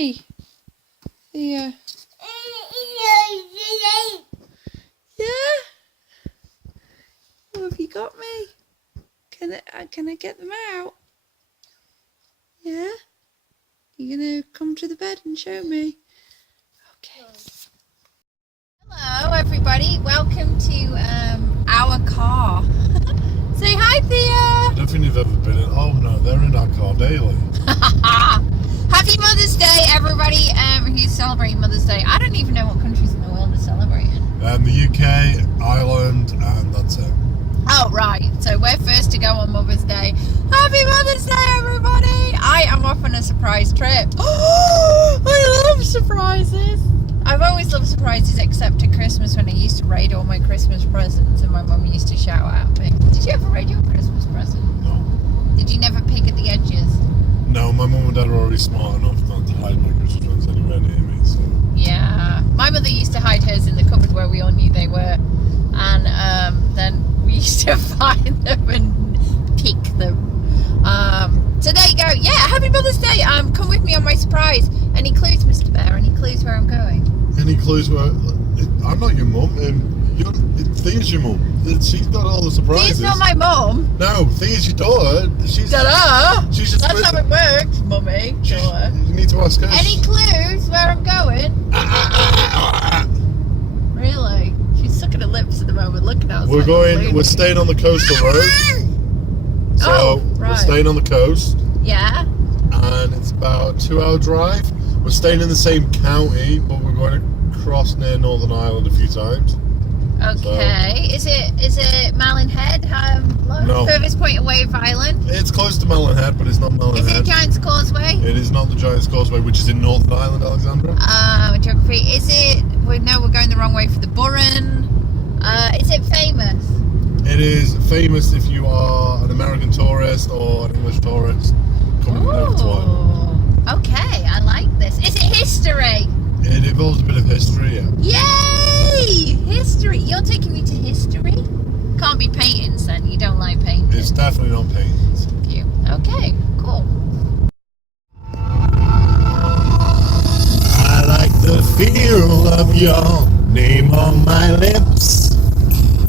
me? Yeah. Yeah? Oh, have you got me? Can I get them out? Yeah? You gonna come to the bed and show me? Okay. Hello everybody, welcome to our car. Say hi, Thea! I don't think you've ever been in. Oh no, they're in our car daily. Happy Mother's Day, everybody! Who's celebrating Mother's Day? I don't even know what countries in the world are celebrating. The UK, Ireland, and that's it. Oh, right. So we're first to go on Mother's Day. Happy Mother's Day, everybody! I am off on a surprise trip. Oh, I love surprises. I've always loved surprises except at Christmas when I used to raid all my Christmas presents and my mum used to shout at me. Did you ever raid your Christmas present? No. Did you never pick at the edges? No, my mum and dad are already smart enough not to hide my Christmas ones anywhere near me, so... Yeah. My mother used to hide hers in the cupboard where we all knew they were. And then we used to find them and pick them. So there you go. Yeah, happy Mother's Day. Come with me on my surprise. Any clues, Mr. Bear? Any clues where I'm going? Any clues where... I'm not your mum. Thea's your mum. She's got all the surprises. Thea's not my mum. No, Thea's your daughter. Ta-da! She's just... That's how it works, mummy. Daughter. You need to ask her. Any clues where I'm going? Really? She's sucking her lips at the moment. Looking at us. We're staying on the coastal road. So right. We're staying on the coast. Yeah. And it's about a 2-hour drive. We're staying in the same county, but we're going to cross near Northern Ireland a few times. Okay. So. Is it Malin Head? No. Furthest point away of Ireland? It's close to Malin Head, but it's not Malin Head. Is it Giant's Causeway? It is not the Giant's Causeway, which is in Northern Ireland, Alexandra. Geography. Is it? No, we're going the wrong way for the Burren. Is it famous? It is famous if you are an American tourist or an English tourist coming over to Ireland. Okay, I like this. Is it history? It involves a bit of history, yeah. Yay! History. You're taking me to history? Can't be paintings then. You don't like paintings. It's definitely not paintings. Cute. Okay, cool. I like the feel of your name on my lips.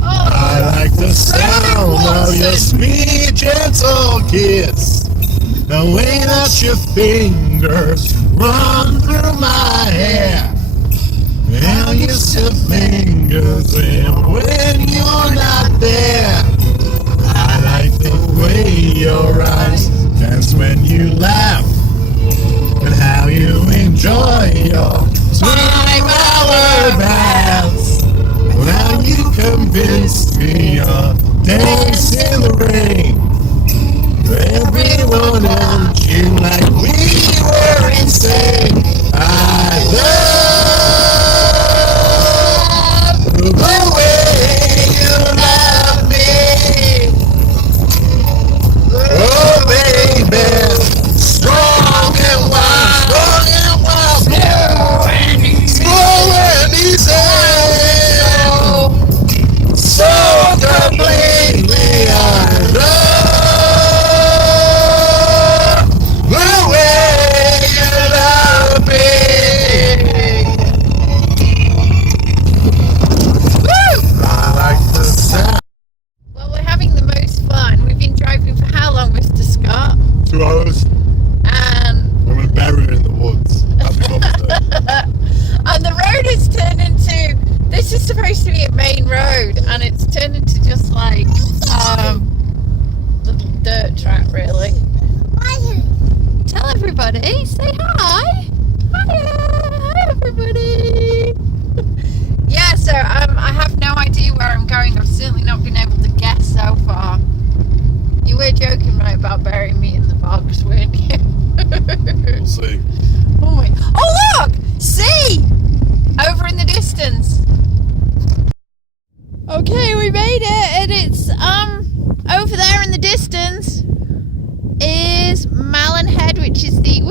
I like the sound of your sweet, gentle kiss. The way that your fingers run through my hair. How you still fingers when you're not there. I like the way your eyes dance when you laugh. And how you enjoy your 5-hour baths. Now you convince me you're dancing in the rain. Everyone else you like we were insane. I love the way you love me. Oh baby, strong and wild, slow and easy. So completely I love the way you love me. Woo! I like the sound. Well, we're having the most fun. We've been driving for how long, Mr. Scott? 2 hours. And I'm going to bury her in the woods. Happy Mother's Day. and the road has turned into, this is supposed to be a main road, and it's turned into just like little dirt track, really. Tell everybody, say hi. Hi everybody. Yeah, so I have no idea where I'm going. I've certainly not been able to guess so far. You were joking, right, about burying me in the box, weren't you? We'll see. Oh my! Oh look! See! Over in the distance. Okay, we made it, and it's over there in the distance is Malin Head, which is the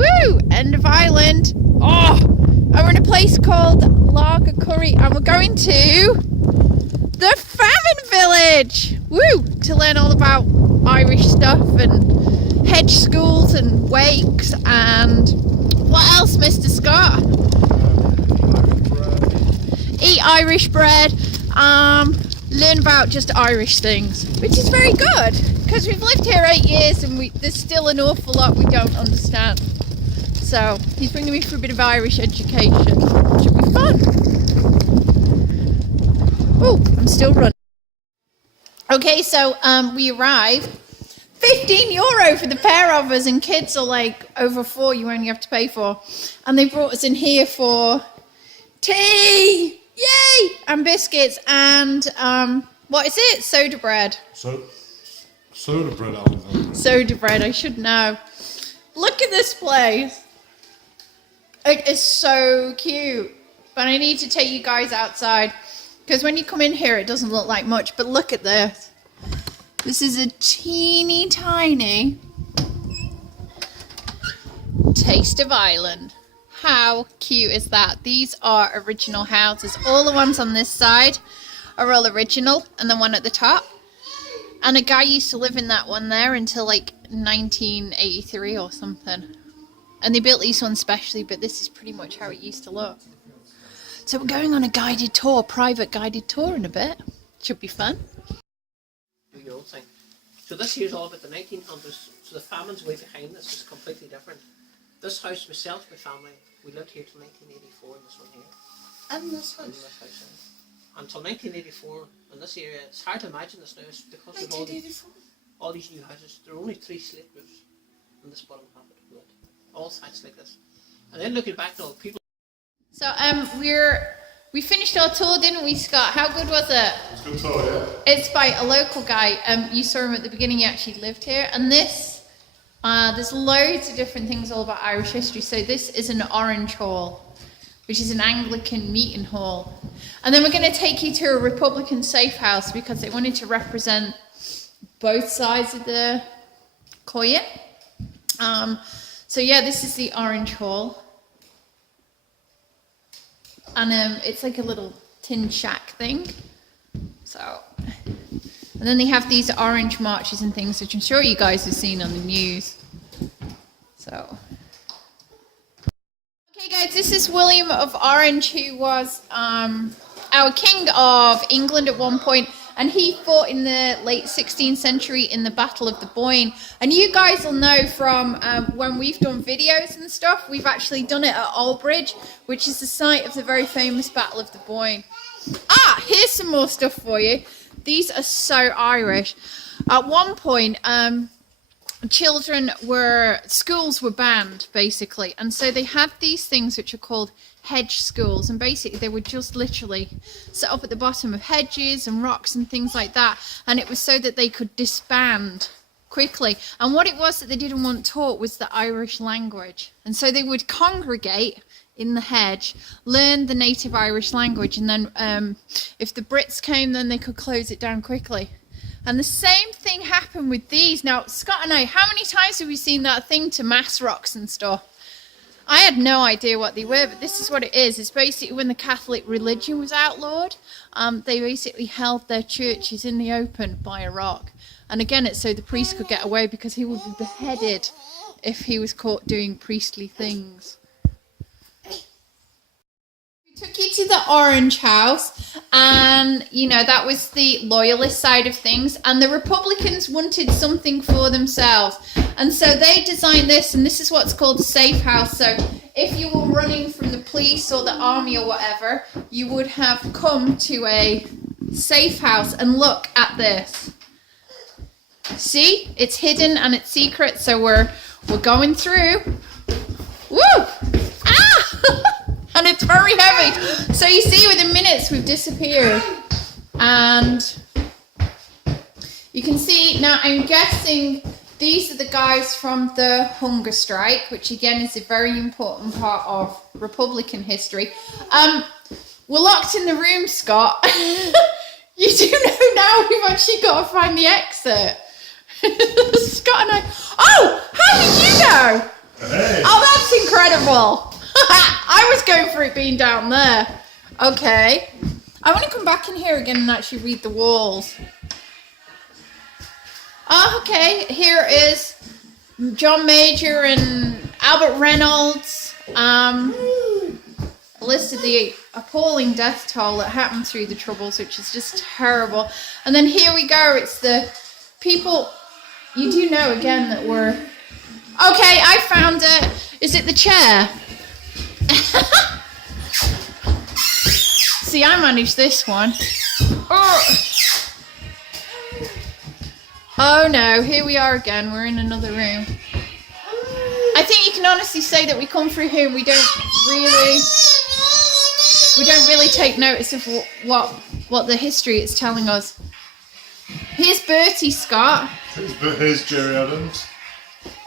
end of Ireland. Oh, and we're in a place called Lagacurry, and we're going to the Famine Village. To learn all about Irish stuff and hedge schools and wakes and what else, Mr. Irish bread, learn about just Irish things, which is very good because we've lived here 8 years and there's still an awful lot we don't understand. So he's bringing me through a bit of Irish education. Should be fun. Oh, I'm still running. Okay, so we arrived. €15 for the pair of us, and kids are like over 4 you only have to pay for. And they brought us in here for tea! Yay! And biscuits and what is it? Soda bread. Soda bread, Alexander. Soda bread, I should know. Look at this place. It is so cute. But I need to take you guys outside. Because when you come in here, it doesn't look like much. But look at this. This is a teeny tiny Taste of Ireland. How cute is that? These are original houses. All the ones on this side are all original. And the one at the top. And a guy used to live in that one there until like 1983 or something. And they built these ones specially, but this is pretty much how it used to look. So we're going on a guided tour, private guided tour in a bit. Should be fun. Do your own thing. So this here's all about the 1900s. So the famine's way behind this is completely different. This house, myself, my family, we lived here till 1984 in this one here. And this In one. this house here. Until 1984 in this area, it's hard to imagine this now. It's because of all these new houses. There are only 3 slate roofs in this bottom half of the wood. All sites like this. And then looking back now, people. So we finished our tour, didn't we, Scott? How good was it? It's a good tour, yeah. It's by a local guy. You saw him at the beginning. He actually lived here. And this, there's loads of different things all about Irish history. So this is an Orange Hall, which is an Anglican meeting hall. And then we're going to take you to a Republican safe house because they wanted to represent both sides of the coin. So yeah, this is the Orange Hall. And it's like a little tin shack thing. So, and then they have these orange marches and things, which I'm sure you guys have seen on the news. So, okay guys, this is William of Orange, who was our king of England at one point. And he fought in the late 16th century in the Battle of the Boyne. And you guys will know from when we've done videos and stuff, we've actually done it at Aldbridge, which is the site of the very famous Battle of the Boyne. Here's some more stuff for you. These are so Irish. At one point, schools were banned, basically. And so they had these things which are called Hedge Schools, and basically they were just literally set up at the bottom of hedges and rocks and things like that, and it was so that they could disband quickly. And what it was that they didn't want taught was the Irish language, and so they would congregate in the hedge, learn the native Irish language, and then if the Brits came, then they could close it down quickly. And the same thing happened with these. Now, Scott and I, how many times have we seen that thing to mass rocks and stuff? I had no idea what they were, but this is what it is. It's basically when the Catholic religion was outlawed, they basically held their churches in the open by a rock. And again, it's so the priest could get away because he would be beheaded if he was caught doing priestly things. We took you to the Orange House, and you know that was the loyalist side of things, and the Republicans wanted something for themselves, and so they designed this, and this is what's called a safe house. So if you were running from the police or the army or whatever, you would have come to a safe house. And look at this. See, it's hidden and it's secret, so we're going through. Woo! And it's very heavy. So you see, within minutes we've disappeared. And you can see, now I'm guessing these are the guys from the hunger strike, which again is a very important part of Republican history. We're locked in the room, Scott. You do know now we've actually got to find the exit. Scott and I... Oh! How did you know? Hey. Oh, that's incredible. I was going for it being down there. Okay. I want to come back in here again and actually read the walls. Oh, okay. Here is John Major and Albert Reynolds. a list of the appalling death toll that happened through the Troubles, which is just terrible. And then here we go. It's the people. You do know again that we're. Okay, I found it. Is it the chair? See, I managed this one. Oh no, here we are again. We're in another room. I think you can honestly say that we come through here and we don't really take notice of what the history is telling us. Here's Bertie Scott. Here's Jerry Adams.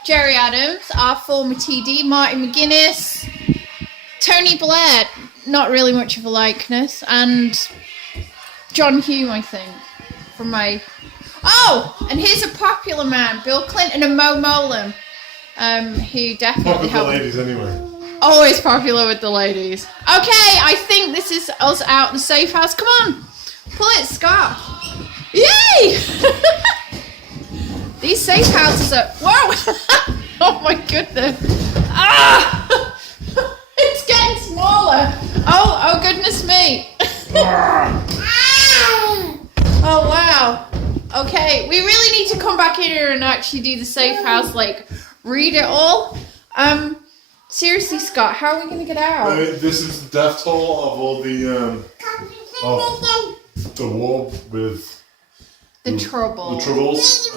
Jerry Adams, our former TD, Martin McGuinness, Tony Blair, not really much of a likeness, and John Hume, I think, from my... Oh, and here's a popular man, Bill Clinton and Mo Molam, who definitely Popular ladies anyway. Always popular with the ladies. Okay, I think this is us out the safe house. Come on, pull it, Scott. Yay! These safe houses are... Whoa! Oh my goodness. Ah! It's getting smaller. Oh goodness me. Oh wow. Okay, we really need to come back in here and actually do the safe house, like read it all. Seriously, Scott, how are we going to get out? This is the death toll of all the war with the Troubles. The Troubles.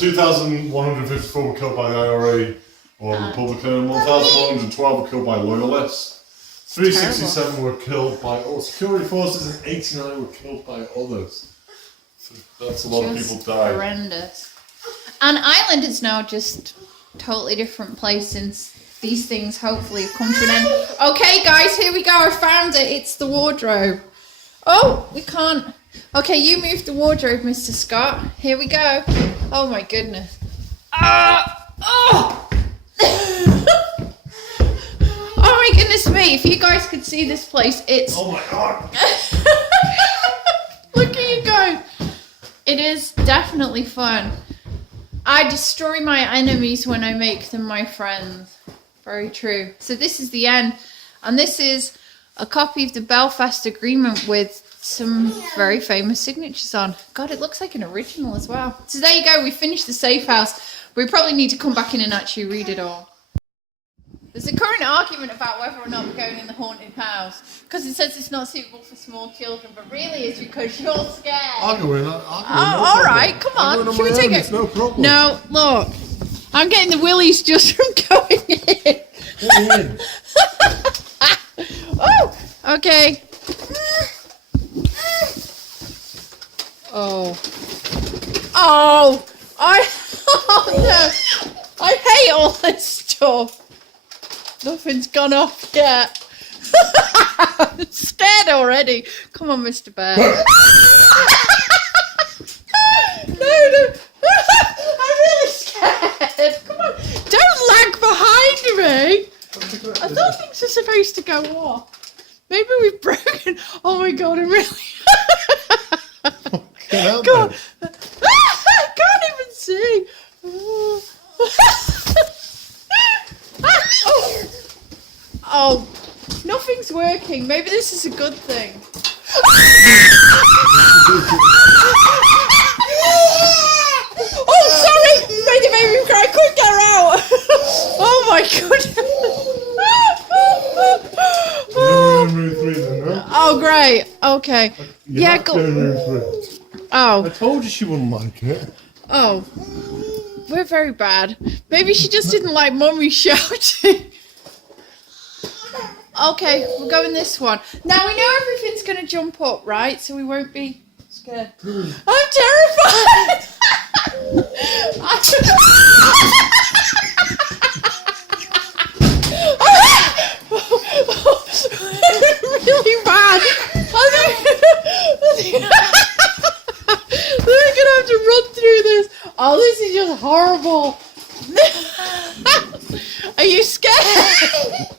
2,154 were killed by the IRA or Republican. 1,112 were killed by Loyalists. 367 were killed by security forces, and 89 were killed by others. So that's a lot of people died. Horrendous. And Ireland is now just a totally different place since these things hopefully have come to an end. Okay, guys, here we go. I found it. It's the wardrobe. Oh, we can't. Okay, you move the wardrobe, Mr. Scott. Here we go. Oh my goodness. Oh! Oh my goodness me. If you guys could see this place, it's... Oh my god. Look at you go. It is definitely fun. I destroy my enemies when I make them my friends. Very true. So this is the end. And this is a copy of the Belfast Agreement with some very famous signatures on. God, it looks like an original as well. So there you go. We finished the safe house. We probably need to come back in and actually read it all. There's a current argument about whether or not we're going in the haunted house. Because it says it's not suitable for small children, but really it's because you're scared. I'll go in. All right, come on. Should we take it? No problem. No, look. I'm getting the willies just from going in. Go in. Oh, okay. Oh. Oh, no. I hate all this stuff. Nothing's gone off yet. I'm scared already. Come on, Mr. Bear. No. I'm really scared. Come on. Don't lag behind me. I thought things are supposed to go off. Maybe we've broken. Oh my god, I'm really... Get Go on. I can't even see. Oh, nothing's working. Maybe this is a good thing. Oh, sorry. Maybe made me cry. I couldn't get her out. Oh my goodness. Oh, great. Okay. Yeah, go. Oh. I told you she wouldn't like it. Oh. We're very bad. Maybe she just didn't like Mummy shouting. Okay, we're going this one. Now we know everything's going to jump up, right? So we won't be scared. I'm terrified! Really bad. We're going to have to run through this. Oh, this is just horrible. Are you scared?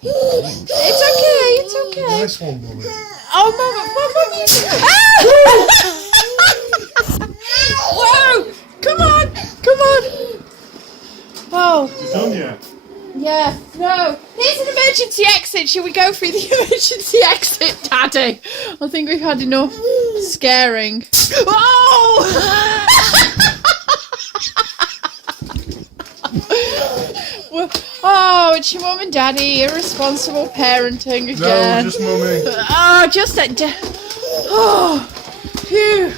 It's okay. Nice one, Mummy. Oh, Mama. Whoa! Come on. Oh. Is it done yet? Yeah. No. Here's an emergency emergency exit. Shall we go through the emergency exit, Daddy? I think we've had enough scaring. Oh! Well, oh, it's your mum and daddy. Irresponsible parenting again. No, just mummy. Oh, just that. Oh, phew.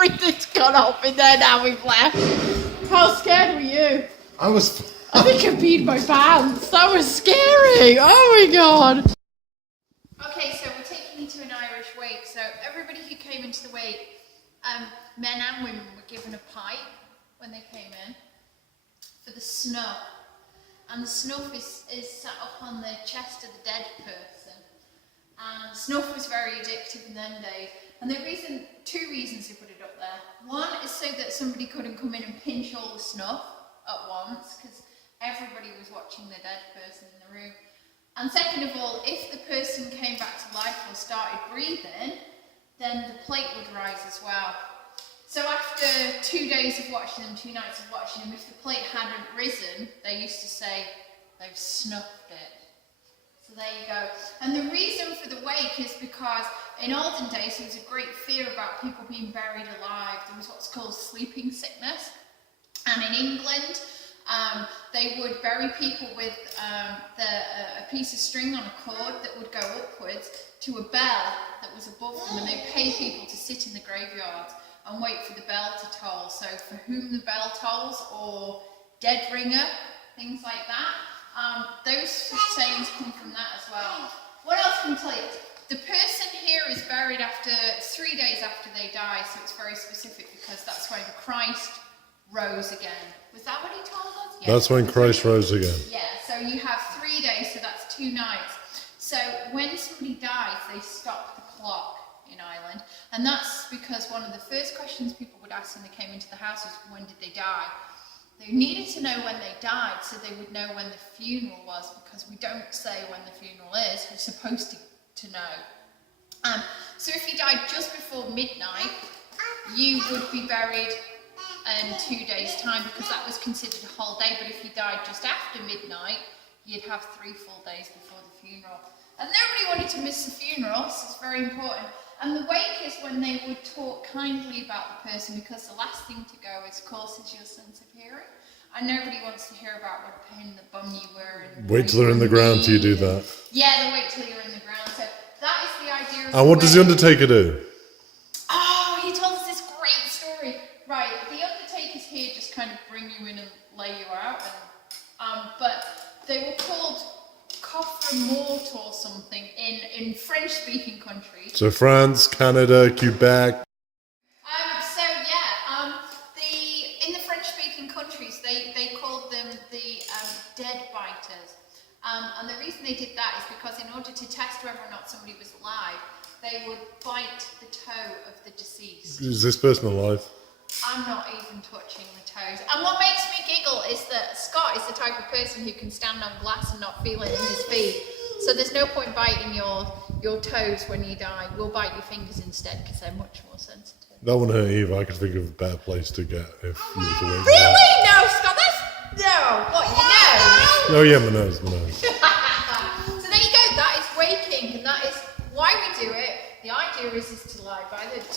Everything's gone off in there now. We've left. How scared were you? I was. I think I peed my pants. That was scary. Oh my god. Okay, so we're taking you to an Irish wake. So everybody who came into the wake, men and women, were given a pipe when they came in for the snuff. And the snuff is sat up on the chest of the dead person. And snuff was very addictive in them days. And two reasons they put it up there. One is so that somebody couldn't come in and pinch all the snuff at once, because everybody was watching the dead person in the room. And second of all, if the person came back to life or started breathing, then the plate would rise as well. So after 2 days of watching them, 2 nights of watching them, if the plate hadn't risen, they used to say they've snuffed it. So there you go. And the reason for the wake is because in olden days there was a great fear about people being buried alive. There was what's called sleeping sickness. And in England, they would bury people with a piece of string on a cord that would go upwards to a bell that was above them, and they'd pay people to sit in the graveyard and wait for the bell to toll. So for whom the bell tolls, or dead ringer, things like that. Those sayings come from that as well. What else can I tell you? The person here is buried after 3 days after they die, so it's very specific because that's when Christ rose again. Was that what he told us? Yeah. That's when Christ rose again. Yeah, so you have 3 days, so that's 2 nights. So when somebody dies, they stop the clock in Ireland, and that's because one of the first questions people would ask when they came into the house was, when did they die? They needed to know when they died so they would know when the funeral was, because we don't say when the funeral is, we're supposed to know. So if you died just before midnight, you would be buried in 2 days' time, because that was considered a whole day. But if you died just after midnight, you'd have 3 full days before the funeral. And nobody wanted to miss the funeral, so it's very important. And the wake is when they would talk kindly about the person, because the last thing to go, of course, is your sense of hearing. And nobody wants to hear about what a pain in the bum you were. And wait till they're in the ground till you do that. Yeah, they wait till you're in the ground. So that is the idea of And what does the Undertaker do? Oh, he told us this great story. Right, the Undertakers here just kind of bring you in and lay you out. And, but they were called coffre mort or something in French-speaking countries. So France, Canada, Quebec. In the French-speaking countries, they called them the dead biters. And the reason they did that is because in order to test whether or not somebody was alive, they would bite the toe of the deceased. Is this person alive? I'm not even touching the toes. And what makes me giggle is that Scott is the type of person who can stand on glass and not feel it in his feet. So there's no point biting your toes when you die. We'll bite your fingers instead, because they're much more sensitive. That wouldn't hurt either. I could think of a better place to get if you were to wake Really? No, Scott, no. What, your nose? Oh yeah, my nose. So there you go. That is waking, and that is why we do it. The idea is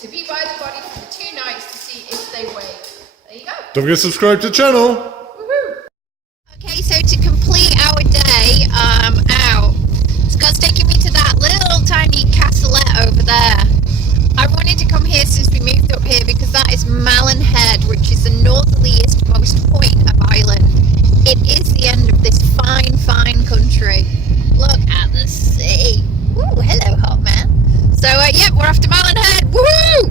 to be by the body for the 2 nights to see if they wake. There you go. Don't forget to subscribe to the channel. Woohoo! Okay, so to complete our day out, Scott's taking me to that little tiny castleette over there. I wanted to come here since we moved up here because that is Malin Head, which is the northerliest most point of Ireland. It is the end of this fine, fine country. Look at the sea. Ooh, hello, hot man. So, yeah, we're off to Malin Head. Woohoo!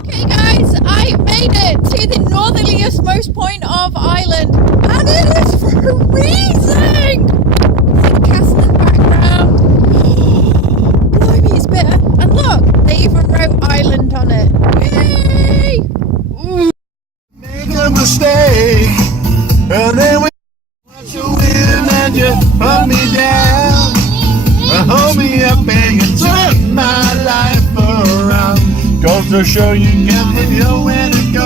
Okay, guys, I made it to the northerliest most point of Ireland, and it is freezing! See the castle in the background? Blimey, it's bitter. And look, they even wrote Ireland on it. Yay! Ooh. Make a mistake, and then we want you in and you put me down. Hold me up and you turn my life around. Goes to show you can feel where to go.